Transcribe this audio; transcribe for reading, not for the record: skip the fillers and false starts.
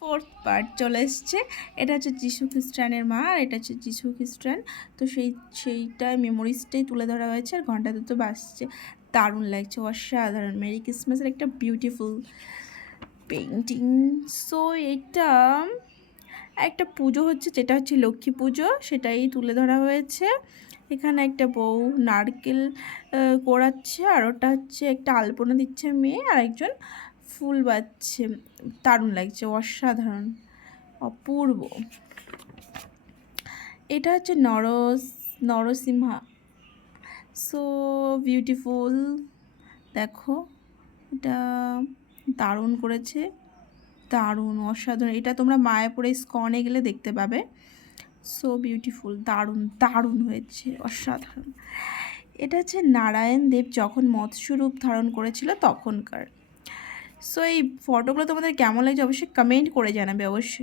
Fourth part চলে এসছে। এটা হচ্ছে যিশু খ্রিস্টানের মা, আর এটা হচ্ছে যিশু খ্রিস্টান। তো সেইটাই মেমোরিজটাই তুলে ধরা হয়েছে, আর ঘন্টা দুটো বাজছে। দারুণ লাগছে, অসাধারণ। মেরি ক্রিসমাসের একটা বিউটিফুল পেইন্টিং। সো এটা একটা পুজো হচ্ছে, যেটা হচ্ছে লক্ষ্মী পুজো, সেটাই তুলে ধরা হয়েছে। এখানে একটা বউ নারকেল কোড়াচ্ছে, আর ওটা হচ্ছে একটা আলপনা দিচ্ছে মেয়ে, আর একজন ফুল বাজছে। দারুণ লাগছে, অসাধারণ, অপূর্ব। এটা হচ্ছে নরসিংহা। সো বিউটিফুল, দেখো এটা দারুণ করেছে, দারুণ, অসাধারণ। এটা তোমরা মায়াপুরে ইস্কনে গেলে দেখতে পাবে। সো বিউটিফুল, দারুণ দারুণ হয়েছে, অসাধারণ। এটা হচ্ছে নারায়ণ দেব যখন মৎস্য রূপ ধারণ করেছিল তখনকার। সো এই ফটোগুলো তোমাদের কেমন লাগছে অবশ্যই কমেন্ট করে জানাবে অবশ্যই।